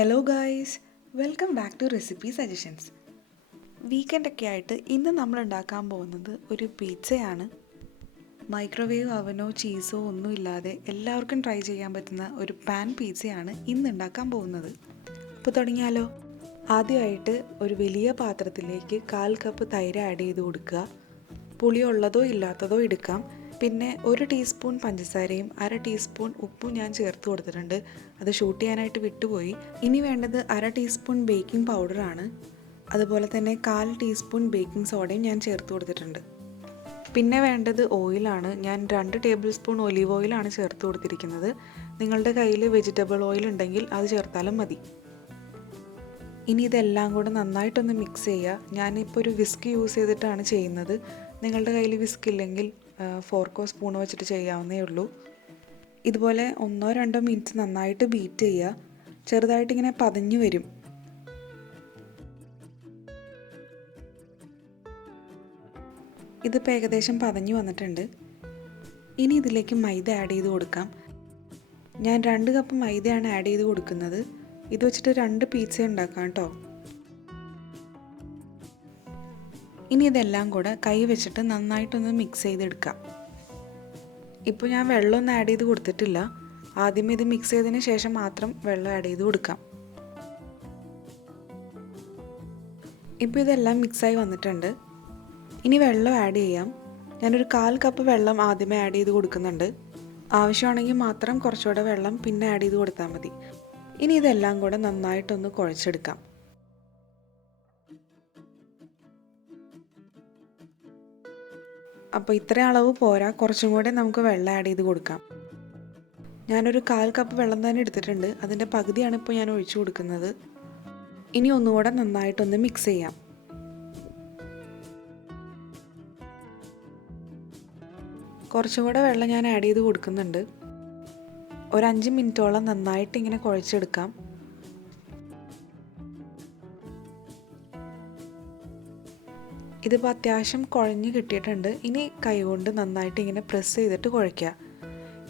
Hello guys, welcome back to recipe suggestions. വീക്കെൻഡൊക്കെ ആയിട്ട് ഇന്ന് നമ്മൾ ഉണ്ടാക്കാൻ പോകുന്നത് ഒരു പിzzയാണ്. മൈക്രോവേവ് അവനോ ചീസോ ഒന്നും ഇല്ലാതെ എല്ലാവർക്കും ട്രൈ ചെയ്യാൻ പറ്റുന്ന ഒരു പാൻ പിzzയാണ് ഇന്ന് ഉണ്ടാക്കാൻ പോകുന്നത്. അപ്പോൾ തുടങ്ങിയാലോ? ആദ്യമായിട്ട് ഒരു വലിയ പാത്രത്തിലേക്ക് 1/4 കപ്പ് തൈര് ആഡ് ചെയ്ത് കൊടുക്കുക. പുളിയുള്ളതോ ഇല്ലാത്തതോ എടുക്കാം. പിന്നെ 1 ടീസ്പൂൺ പഞ്ചസാരയും 1/2 ടീസ്പൂൺ ഉപ്പും ഞാൻ ചേർത്ത് കൊടുത്തിട്ടുണ്ട്. അത് ഷൂട്ട് ചെയ്യാനായിട്ട് വിട്ടുപോയി. ഇനി വേണ്ടത് 1/2 ടീസ്പൂൺ ബേക്കിംഗ് പൗഡറാണ്. അതുപോലെ തന്നെ 1/4 ടീസ്പൂൺ ബേക്കിംഗ് സോഡയും ഞാൻ ചേർത്ത് കൊടുത്തിട്ടുണ്ട്. പിന്നെ വേണ്ടത് ഓയിലാണ്. ഞാൻ 2 ടേബിൾ സ്പൂൺ ഒലീവ് ഓയിലാണ് ചേർത്ത് കൊടുത്തിരിക്കുന്നത്. നിങ്ങളുടെ കയ്യിൽ വെജിറ്റബിൾ ഓയിൽ ഉണ്ടെങ്കിൽ അത് ചേർത്താലും മതി. ഇനി ഇതെല്ലാം കൂടെ നന്നായിട്ടൊന്ന് മിക്സ് ചെയ്യുക. ഞാനിപ്പോൾ ഒരു വിസ്ക് യൂസ് ചെയ്തിട്ടാണ് ചെയ്യുന്നത്. നിങ്ങളുടെ കയ്യിൽ വിസ്ക് ഇല്ലെങ്കിൽ ഫോർക്കോ സ്പൂണോ വെച്ചിട്ട് ചെയ്യാവുന്നേ ഉള്ളൂ. ഇതുപോലെ 1-2 മിനിറ്റ് നന്നായിട്ട് ബീറ്റ് ചെയ്യുക. ചെറുതായിട്ടിങ്ങനെ പതഞ്ഞു വരും. ഇതിപ്പോൾ ഏകദേശം പതഞ്ഞു വന്നിട്ടുണ്ട്. ഇനി ഇതിലേക്ക് മൈദ ആഡ് ചെയ്ത് കൊടുക്കാം. ഞാൻ 2 കപ്പ് മൈദയാണ് ആഡ് ചെയ്ത് കൊടുക്കുന്നത്. ഇത് വെച്ചിട്ട് 2 പിസ്സ ഉണ്ടാക്കാം കേട്ടോ. ഇനി ഇതെല്ലാം കൂടെ കൈ വെച്ചിട്ട് നന്നായിട്ടൊന്ന് മിക്സ് ചെയ്തെടുക്കാം. ഇപ്പോൾ ഞാൻ വെള്ളമൊന്നും ആഡ് ചെയ്ത് കൊടുത്തിട്ടില്ല. ആദ്യമേ ഇത് മിക്സ് ചെയ്തതിന് ശേഷം മാത്രം വെള്ളം ആഡ് ചെയ്ത് കൊടുക്കാം. ഇപ്പോൾ ഇതെല്ലാം മിക്സായി വന്നിട്ടുണ്ട്. ഇനി വെള്ളം ആഡ് ചെയ്യാം. ഞാനൊരു 1/4 കപ്പ് വെള്ളം ആദ്യമേ ആഡ് ചെയ്ത് കൊടുക്കുന്നുണ്ട്. ആവശ്യമാണെങ്കിൽ മാത്രം കുറച്ചുകൂടെ വെള്ളം പിന്നെ ആഡ് ചെയ്ത് കൊടുത്താൽ മതി. ഇനി ഇതെല്ലാം കൂടെ നന്നായിട്ടൊന്ന് കുഴച്ചെടുക്കാം. അപ്പോൾ ഇത്ര അളവ് പോരാ, കുറച്ചും കൂടെ നമുക്ക് വെള്ളം ആഡ് ചെയ്ത് കൊടുക്കാം. ഞാനൊരു 1/4 കപ്പ് വെള്ളം തന്നെ എടുത്തിട്ടുണ്ട്. അതിൻ്റെ പകുതിയാണ് ഇപ്പോൾ ഞാൻ ഒഴിച്ചു കൊടുക്കുന്നത്. ഇനി ഒന്നുകൂടെ നന്നായിട്ടൊന്ന് മിക്സ് ചെയ്യാം. കുറച്ചും കൂടെ വെള്ളം ഞാൻ ആഡ് ചെയ്ത് കൊടുക്കുന്നുണ്ട്. ഒരു 5 മിനിറ്റോളം നന്നായിട്ട് ഇങ്ങനെ കുഴച്ചെടുക്കാം. ഇതിപ്പോൾ അത്യാവശ്യം കുഴഞ്ഞ് കിട്ടിയിട്ടുണ്ട്. ഇനി കൈകൊണ്ട് നന്നായിട്ട് ഇങ്ങനെ പ്രസ് ചെയ്തിട്ട് കുഴയ്ക്കുക.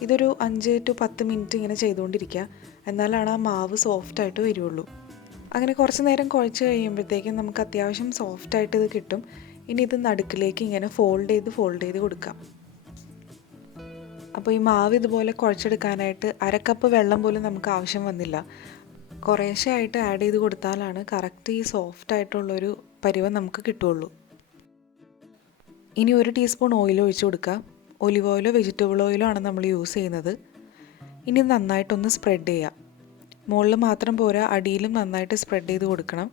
ഇതൊരു 5 to 10 മിനിറ്റ് ഇങ്ങനെ ചെയ്തുകൊണ്ടിരിക്കുക. എന്നാലാണ് ആ മാവ് സോഫ്റ്റായിട്ട് വരുള്ളൂ. അങ്ങനെ കുറച്ച് നേരം കുഴച്ച് കഴിയുമ്പോഴത്തേക്കും നമുക്ക് അത്യാവശ്യം സോഫ്റ്റായിട്ട് ഇത് കിട്ടും. ഇനി ഇത് നടുക്കിലേക്ക് ഇങ്ങനെ ഫോൾഡ് ചെയ്ത് കൊടുക്കാം. അപ്പോൾ ഈ മാവ് ഇതുപോലെ കുഴച്ചെടുക്കാനായിട്ട് 1/2 കപ്പ് വെള്ളം പോലും നമുക്ക് ആവശ്യം വന്നില്ല. കുറേശ്ശെ ആയിട്ട് ആഡ് ചെയ്ത് കൊടുത്താലാണ് കറക്റ്റ് ഈ സോഫ്റ്റായിട്ടുള്ളൊരു പരുവം നമുക്ക് കിട്ടുള്ളൂ. ഇനി 1 ടീസ്പൂൺ ഓയിൽ ഒഴിച്ച് കൊടുക്കുക. ഒലിവ് ഓയിലോ വെജിറ്റബിൾ ഓയിലോ ആണ് നമ്മൾ യൂസ് ചെയ്യുന്നത്. ഇനി നന്നായിട്ടൊന്ന് സ്പ്രെഡ് ചെയ്യുക. മുകളിൽ മാത്രം പോരാ, അടിയിലും നന്നായിട്ട് സ്പ്രെഡ് ചെയ്ത് കൊടുക്കണം.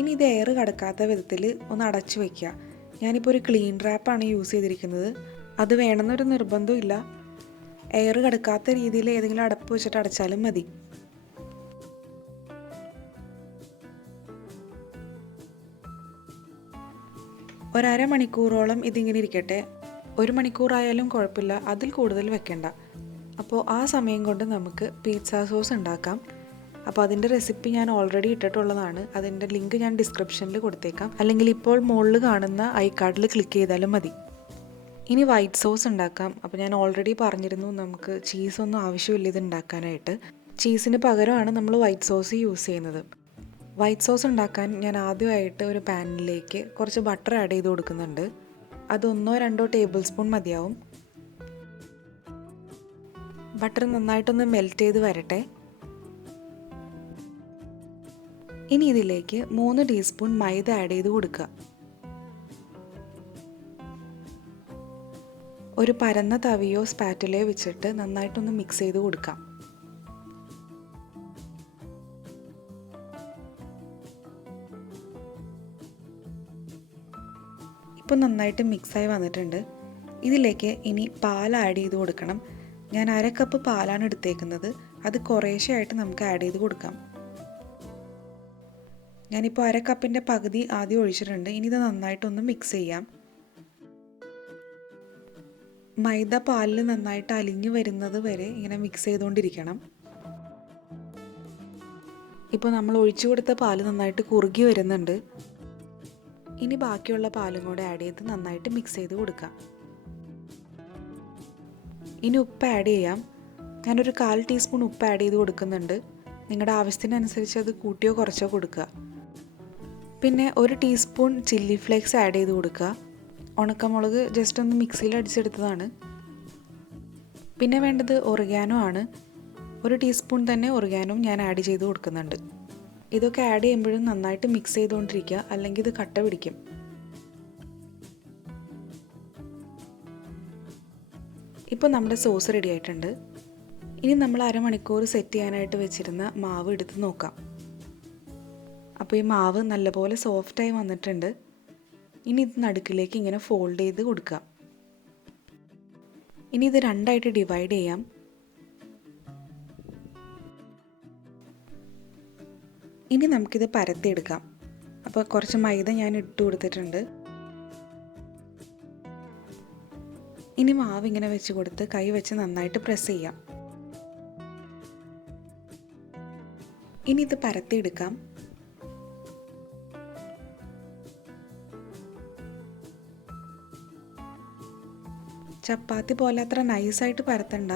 ഇനി ഇത് എയർ കടക്കാത്ത വിധത്തിൽ ഒന്ന് അടച്ചു വയ്ക്കുക. ഞാനിപ്പോൾ ഒരു ക്ലീൻ റാപ്പാണ് യൂസ് ചെയ്തിരിക്കുന്നത്. അത് വേണമെന്നൊരു നിർബന്ധമില്ല. എയർ കടക്കാത്ത രീതിയിൽ ഏതെങ്കിലും അടപ്പ് വെച്ചിട്ട് അടച്ചാലും മതി. ഒരു 1/2 മണിക്കൂറോളം ഇതിങ്ങനെ ഇരിക്കട്ടെ. 1 മണിക്കൂറായാലും കുഴപ്പമില്ല, അതിൽ കൂടുതൽ വെക്കണ്ട. അപ്പോൾ ആ സമയം കൊണ്ട് നമുക്ക് പിസ്സ സോസ് ഉണ്ടാക്കാം. അപ്പോൾ അതിൻ്റെ റെസിപ്പി ഞാൻ ഓൾറെഡി ഇട്ടിട്ടുള്ളതാണ്. അതിൻ്റെ ലിങ്ക് ഞാൻ ഡിസ്ക്രിപ്ഷനിൽ കൊടുത്തേക്കാം. അല്ലെങ്കിൽ ഇപ്പോൾ മുകളിൽ കാണുന്ന ഐ കാർഡിൽ ക്ലിക്ക് ചെയ്താലും മതി. ഇനി വൈറ്റ് സോസ് ഉണ്ടാക്കാം. അപ്പോൾ ഞാൻ ഓൾറെഡി പറഞ്ഞിരുന്നു നമുക്ക് ചീസൊന്നും ആവശ്യമില്ല ഇത് ഉണ്ടാക്കാനായിട്ട്. ചീസിന് പകരമാണ് നമ്മൾ വൈറ്റ് സോസ് യൂസ് ചെയ്യുന്നത്. വൈറ്റ് സോസ് ഉണ്ടാക്കാൻ ഞാൻ ആദ്യമായിട്ട് ഒരു പാനിലേക്ക് കുറച്ച് ബട്ടർ ആഡ് ചെയ്ത് കൊടുക്കുന്നുണ്ട്. അത് 1-2 ടേബിൾ സ്പൂൺ മതിയാവും. ബട്ടർ നന്നായിട്ടൊന്ന് മെൽറ്റ് ചെയ്ത് വരട്ടെ. ഇനി ഇതിലേക്ക് 3 ടീസ്പൂൺ മൈദ ആഡ് ചെയ്ത് കൊടുക്കുക. ഒരു പരന്ന തവിയോ സ്പാറ്റുലയോ വെച്ചിട്ട് നന്നായിട്ടൊന്ന് മിക്സ് ചെയ്ത് കൊടുക്കാം. ഇപ്പോൾ നന്നായിട്ട് മിക്സായി വന്നിട്ടുണ്ട്. ഇതിലേക്ക് ഇനി പാൽ ആഡ് ചെയ്ത് കൊടുക്കണം. ഞാൻ 1/2 കപ്പ് പാലാണ് എടുത്തേക്കുന്നത്. അത് കുറേശ്ശെ ആയിട്ട് നമുക്ക് ആഡ് ചെയ്ത് കൊടുക്കാം. ഞാനിപ്പോൾ 1/2 കപ്പിൻ്റെ പകുതി ആദ്യം ഒഴിച്ചിട്ടുണ്ട്. ഇനി ഇത് നന്നായിട്ടൊന്ന് മിക്സ് ചെയ്യാം. മൈദ പാലിൽ നന്നായിട്ട് അലിഞ്ഞു വരുന്നത് വരെ ഇങ്ങനെ മിക്സ് ചെയ്തുകൊണ്ടിരിക്കണം. ഇപ്പോൾ നമ്മൾ ഒഴിച്ചു കൊടുത്ത പാല് നന്നായിട്ട് കുറുകി വരുന്നുണ്ട്. ഇനി ബാക്കിയുള്ള പാലും കൂടെ ആഡ് ചെയ്ത് നന്നായിട്ട് മിക്സ് ചെയ്ത് കൊടുക്കാം. ഇനി ഉപ്പ് ആഡ് ചെയ്യാം. ഞാനൊരു 1/4 ടീസ്പൂൺ ഉപ്പ് ആഡ് ചെയ്ത് കൊടുക്കുന്നുണ്ട്. നിങ്ങളുടെ ആവശ്യത്തിനനുസരിച്ച് അത് കൂട്ടിയോ കുറച്ചോ കൊടുക്കുക. പിന്നെ 1 ടീസ്പൂൺ ചില്ലി ഫ്ലേക്സ് ആഡ് ചെയ്ത് കൊടുക്കുക. ഉണക്കമുളക് ജസ്റ്റ് ഒന്ന് മിക്സിയിൽ അടിച്ചെടുത്തതാണ്. പിന്നെ വേണ്ടത് ഒറിഗാനോ ആണ്. 1 ടീസ്പൂൺ തന്നെ ഒറിഗാനോ ഞാൻ ആഡ് ചെയ്ത് കൊടുക്കുന്നുണ്ട്. ഇതൊക്കെ ആഡ് ചെയ്യുമ്പോഴും നന്നായിട്ട് മിക്സ് ചെയ്തുകൊണ്ടിരിക്കുക, അല്ലെങ്കിൽ ഇത് കട്ട പിടിക്കും. ഇപ്പോൾ നമ്മുടെ സോസ് റെഡി ആയിട്ടുണ്ട്. ഇനി നമ്മൾ അരമണിക്കൂർ സെറ്റ് ചെയ്യാനായിട്ട് വെച്ചിരുന്ന മാവ് എടുത്ത് നോക്കാം. അപ്പോൾ ഈ മാവ് നല്ലപോലെ സോഫ്റ്റായി വന്നിട്ടുണ്ട്. ഇനി ഇത് നടുക്കിലേക്ക് ഇങ്ങനെ ഫോൾഡ് ചെയ്ത് കൊടുക്കുക. ഇനി ഇത് 2ആയിട്ട് ഡിവൈഡ് ചെയ്യാം. ഇനി നമുക്കിത് പരത്തിയെടുക്കാം. അപ്പോൾ കുറച്ച് മൈദ ഞാൻ ഇട്ട് കൊടുത്തിട്ടുണ്ട്. ഇനി മാവ് ഇങ്ങനെ വെച്ച് കൊടുത്ത് കൈ വെച്ച് നന്നായിട്ട് പ്രസ് ചെയ്യാം. ഇനി ഇത് പരത്തിയെടുക്കാം. ചപ്പാത്തി പോലെ അത്ര നൈസായിട്ട് പരത്തണ്ട,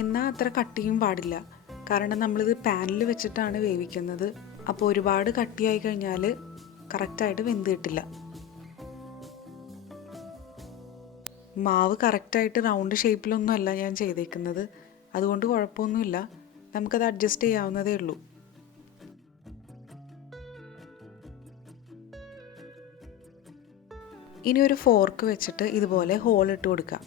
എന്നാൽ അത്ര കട്ടിയും പാടില്ല. കാരണം നമ്മളിത് പാനിൽ വെച്ചിട്ടാണ് വേവിക്കുന്നത്. അപ്പോൾ ഒരുപാട് കട്ടിയായി കഴിഞ്ഞാൽ കറക്റ്റായിട്ട് വെന്ത് കിട്ടില്ല. മാവ് കറക്റ്റായിട്ട് റൗണ്ട് ഷേപ്പിലൊന്നുമല്ല ഞാൻ ചെയ്തേക്കുന്നത്, അതുകൊണ്ട് കുഴപ്പമൊന്നുമില്ല. നമുക്കത് അഡ്ജസ്റ്റ് ചെയ്യാവുന്നതേ ഉള്ളൂ. ഇനി ഒരു ഫോർക്ക് വെച്ചിട്ട് ഇതുപോലെ ഹോൾ ഇട്ട് കൊടുക്കാം.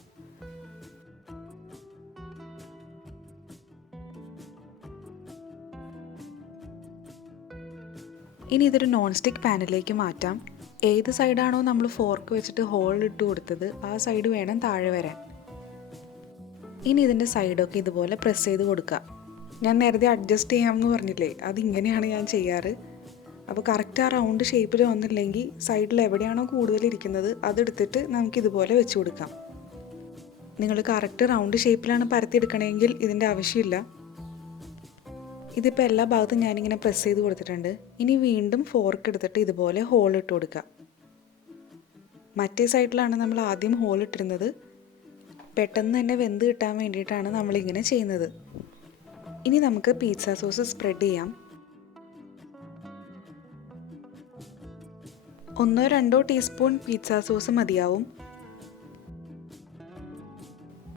ഇനി ഇതൊരു നോൺ സ്റ്റിക്ക് പാനിലേക്ക് മാറ്റാം. ഏത് സൈഡാണോ നമ്മൾ ഫോർക്ക് വെച്ചിട്ട് ഹോൾ ഇട്ട് കൊടുത്തത് ആ സൈഡ് വേണം താഴെ വരാൻ. ഇനി ഇതിൻ്റെ സൈഡൊക്കെ ഇതുപോലെ പ്രസ് ചെയ്ത് കൊടുക്കുക. ഞാൻ നേരത്തെ അഡ്ജസ്റ്റ് ചെയ്യാമെന്ന് പറഞ്ഞില്ലേ, അതിങ്ങനെയാണ് ഞാൻ ചെയ്യാറ്. അപ്പോൾ കറക്റ്റ് ആ റൗണ്ട് ഷേപ്പിൽ വന്നില്ലെങ്കിൽ സൈഡിൽ എവിടെയാണോ കൂടുതൽ ഇരിക്കുന്നത് അതെടുത്തിട്ട് നമുക്കിതുപോലെ വെച്ച് കൊടുക്കാം. നിങ്ങൾ കറക്റ്റ് റൗണ്ട് ഷേപ്പിലാണ് പരത്തിയെടുക്കണമെങ്കിൽ ഇതിൻ്റെ ആവശ്യമില്ല. ഇതിപ്പോൾ എല്ലാ ഭാഗത്തും ഞാനിങ്ങനെ പ്രസ് ചെയ്ത് കൊടുത്തിട്ടുണ്ട്. ഇനി വീണ്ടും ഫോർക്ക് എടുത്തിട്ട് ഇതുപോലെ ഹോൾ ഇട്ട് കൊടുക്കുക. മറ്റേ സൈഡിലാണ് നമ്മൾ ആദ്യം ഹോൾ ഇട്ടിരുന്നത്. പെട്ടെന്ന് തന്നെ വെന്ത് കിട്ടാൻ വേണ്ടിയിട്ടാണ് നമ്മളിങ്ങനെ ചെയ്യുന്നത്. ഇനി നമുക്ക് പിസ്സ സോസ് സ്പ്രെഡ് ചെയ്യാം. 1-2 ടീസ്പൂൺ പിസ്സ സോസ് മതിയാവും.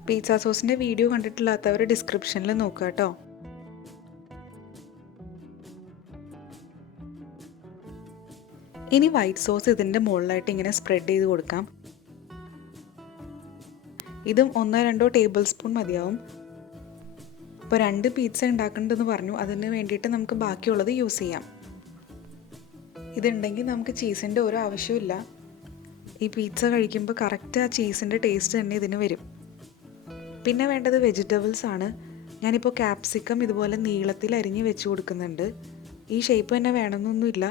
പിസ്സ സോസിൻ്റെ വീഡിയോ കണ്ടിട്ടില്ലാത്തവർ ഡിസ്ക്രിപ്ഷനിൽ നോക്കുക കേട്ടോ. ഇനി വൈറ്റ് സോസ് ഇതിൻ്റെ മുകളിലായിട്ട് ഇങ്ങനെ സ്പ്രെഡ് ചെയ്ത് കൊടുക്കാം. ഇതും 1-2 ടേബിൾ സ്പൂൺ മതിയാവും. ഇപ്പോൾ 2 പിസ്സ ഉണ്ടാക്കേണ്ടതെന്ന് പറഞ്ഞു, അതിന് വേണ്ടിയിട്ട് നമുക്ക് ബാക്കിയുള്ളത് യൂസ് ചെയ്യാം. ഇതുണ്ടെങ്കിൽ നമുക്ക് ചീസിൻ്റെ ഒരു ആവശ്യമില്ല. ഈ പിസ്സ കഴിക്കുമ്പോൾ കറക്റ്റ് ആ ചീസിൻ്റെ ടേസ്റ്റ് തന്നെ ഇതിന് വരും. പിന്നെ വേണ്ടത് വെജിറ്റബിൾസ് ആണ്. ഞാനിപ്പോൾ ക്യാപ്സിക്കം ഇതുപോലെ നീളത്തിൽ അരിഞ്ഞ് വെച്ച് കൊടുക്കുന്നുണ്ട്. ഈ ഷേപ്പ് തന്നെ വേണമെന്നൊന്നുമില്ല.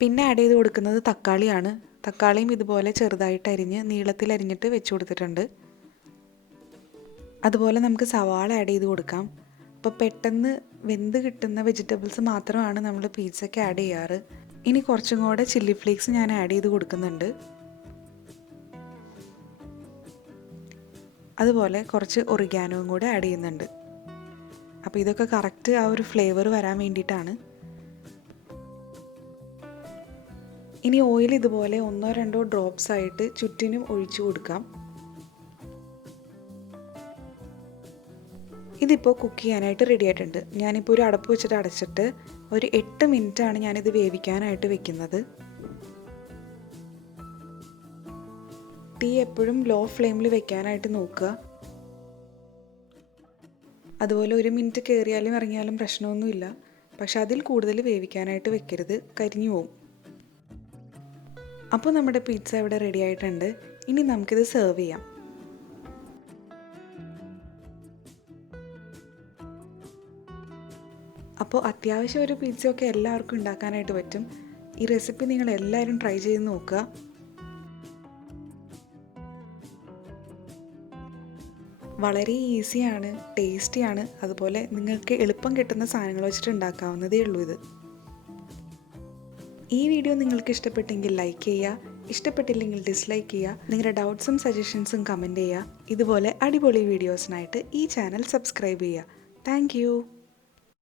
പിന്നെ ആഡ് ചെയ്ത് കൊടുക്കുന്നത് തക്കാളിയാണ്. തക്കാളിയും ഇതുപോലെ ചെറുതായിട്ട് അരിഞ്ഞ് നീളത്തിൽ അരിഞ്ഞിട്ട് വെച്ച് കൊടുത്തിട്ടുണ്ട്. അതുപോലെ നമുക്ക് സവാള ആഡ് ചെയ്ത് കൊടുക്കാം. അപ്പോൾ പെട്ടെന്ന് വെന്ത് കിട്ടുന്ന വെജിറ്റബിൾസ് മാത്രമാണ് നമ്മൾ പിസ്സയ്ക്ക് ആഡ് ചെയ്യാറ്. ഇനി കുറച്ചും കൂടെ ചില്ലി ഫ്ലേക്സ് ഞാൻ ആഡ് ചെയ്ത് കൊടുക്കുന്നുണ്ട്. അതുപോലെ കുറച്ച് ഒറിഗാനോയും കൂടെ ആഡ് ചെയ്യുന്നുണ്ട്. അപ്പോൾ ഇതൊക്കെ കറക്റ്റ് ആ ഒരു ഫ്ലേവർ വരാൻ വേണ്ടിയിട്ടാണ്. ഇനി ഓയിൽ ഇതുപോലെ 1-2 ഡ്രോപ്സ് ആയിട്ട് ചുറ്റിനും ഒഴിച്ചു കൊടുക്കാം. ഇതിപ്പോൾ കുക്ക് ചെയ്യാനായിട്ട് റെഡി ആയിട്ടുണ്ട്. ഞാനിപ്പോൾ ഒരു അടപ്പ് വെച്ചിട്ട് അടച്ചിട്ട് ഒരു 8 മിനിറ്റാണ് ഞാനിത് വേവിക്കാനായിട്ട് വെക്കുന്നത്. തീ എപ്പോഴും ലോ ഫ്ലെയിമിൽ വെക്കാനായിട്ട് നോക്കുക. അതുപോലെ 1 മിനിറ്റ് കയറിയാലും ഇറങ്ങിയാലും പ്രശ്നമൊന്നുമില്ല. പക്ഷെ അതിൽ കൂടുതൽ വേവിക്കാനായിട്ട് വെക്കരുത്, കരിഞ്ഞു പോവും. അപ്പോൾ നമ്മുടെ പിസ്സ ഇവിടെ റെഡി ആയിട്ടുണ്ട്. ഇനി നമുക്കിത് സെർവ് ചെയ്യാം. അപ്പോൾ അത്യാവശ്യം ഒരു പിസ്സയൊക്കെ എല്ലാവർക്കും ഉണ്ടാക്കാനായിട്ട് പറ്റും. ഈ റെസിപ്പി നിങ്ങൾ എല്ലാവരും ട്രൈ ചെയ്ത് നോക്കുക. വളരെ ഈസിയാണ്, ടേസ്റ്റിയാണ്. അതുപോലെ നിങ്ങൾക്ക് എളുപ്പം കിട്ടുന്ന സാധനങ്ങൾ വെച്ചിട്ട് ഉണ്ടാക്കാവുന്നതേ ഉള്ളൂ ഇത്. ഈ വീഡിയോ നിങ്ങൾക്ക് ഇഷ്ടപ്പെട്ടെങ്കിൽ ലൈക്ക് ചെയ്യുക, ഇഷ്ടപ്പെട്ടില്ലെങ്കിൽ ഡിസ്ലൈക്ക് ചെയ്യുക. നിങ്ങളുടെ ഡൗട്ട്സും സജഷൻസും കമൻറ്റ് ചെയ്യുക. ഇതുപോലെ അടിപൊളി വീഡിയോസിനായിട്ട് ഈ ചാനൽ സബ്സ്ക്രൈബ് ചെയ്യുക. താങ്ക്